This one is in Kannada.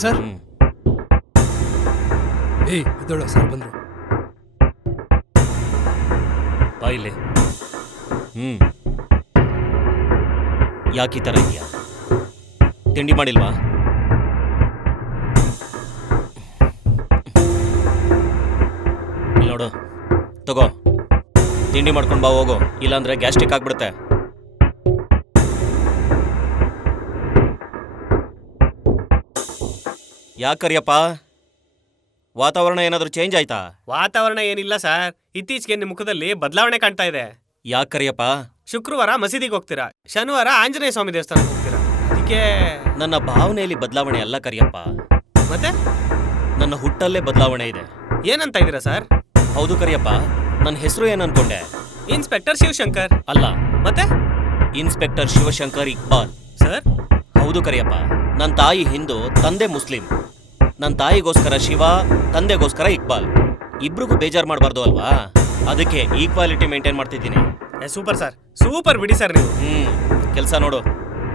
ಸರ್ ಏಯ್ ಇದೊಳ ಸರ್ ಬಂದ್ರು. ಬಾಯಿಲೆ. ಯಾಕೆ ಈ ಥರ ಇದೆಯಾ? ತಿಂಡಿ ಮಾಡಿಲ್ವಾ? ಇಲ್ಲಿ ನೋಡು, ತಗೋ ತಿಂಡಿ ಮಾಡ್ಕೊಂಡು ಬಾ ಹೋಗು, ಇಲ್ಲಾಂದ್ರೆ ಗ್ಯಾಸ್ಟ್ರಿಕ್ ಆಗ್ಬಿಡುತ್ತೆ. ಯಾಕರಿಯಪ್ಪ, ವಾತಾವರಣ ಏನಾದರೂ ಚೇಂಜ್ ಆಯ್ತಾ? ವಾತಾವರಣ ಏನಿಲ್ಲ ಸರ್, ಇತ್ತೀಚೆಗೆ ನಿಮ್ಮ ಮುಖದಲ್ಲಿ ಬದಲಾವಣೆ ಕಾಣ್ತಾ ಇದೆ. ಯಾಕರಿಯಪ್ಪ? ಶುಕ್ರವಾರ ಮಸೀದಿಗೆ ಹೋಗ್ತೀರಾ, ಶನಿವಾರ ಆಂಜನೇಯ ಸ್ವಾಮಿ ದೇವಸ್ಥಾನಕ್ಕೆ ಹೋಗ್ತೀರಾ. ಅದಕ್ಕೆ ನನ್ನ ಭಾವನೆಯಲ್ಲಿ ಬದಲಾವಣೆ ಅಲ್ಲ ಕರಿಯಪ್ಪ, ಮತ್ತೆ ನನ್ನ ಹುಟ್ಟಲ್ಲೇ ಬದಲಾವಣೆ ಇದೆ. ಏನಂತ ಇದ್ದೀರಾ ಸರ್? ಹೌದು ಕರಿಯಪ್ಪ, ನನ್ನ ಹೆಸರು ಏನು ಅನ್ಕೊಂಡೆ? ಇನ್ಸ್ಪೆಕ್ಟರ್ ಶಿವಶಂಕರ್. ಅಲ್ಲ, ಮತ್ತೆ ಇನ್ಸ್ಪೆಕ್ಟರ್ ಶಿವಶಂಕರ್ ಇಕ್ಬಾಲ್. ಸರ್? ಹೌದು ಕರಿಯಪ್ಪ, ನನ್ನ ತಾಯಿ ಹಿಂದೂ, ತಂದೆ ಮುಸ್ಲಿಂ. ನನ್ನ ತಾಯಿಗೋಸ್ಕರ ಶಿವ, ತಂದೆಗೋಸ್ಕರ ಇಕ್ಬಾಲ್. ಇಬ್ರಿಗೂ ಬೇಜಾರು ಮಾಡಬಾರ್ದು ಅಲ್ವಾ, ಅದಕ್ಕೆ ಈಕ್ವಾಲಿಟಿ ಮೇಂಟೈನ್ ಮಾಡ್ತಿದ್ದೀನಿ. ಸೂಪರ್ ಸರ್, ಸೂಪರ್ ಬಿಡಿ ಸರ್ ನೀವು. ಕೆಲಸ ನೋಡು.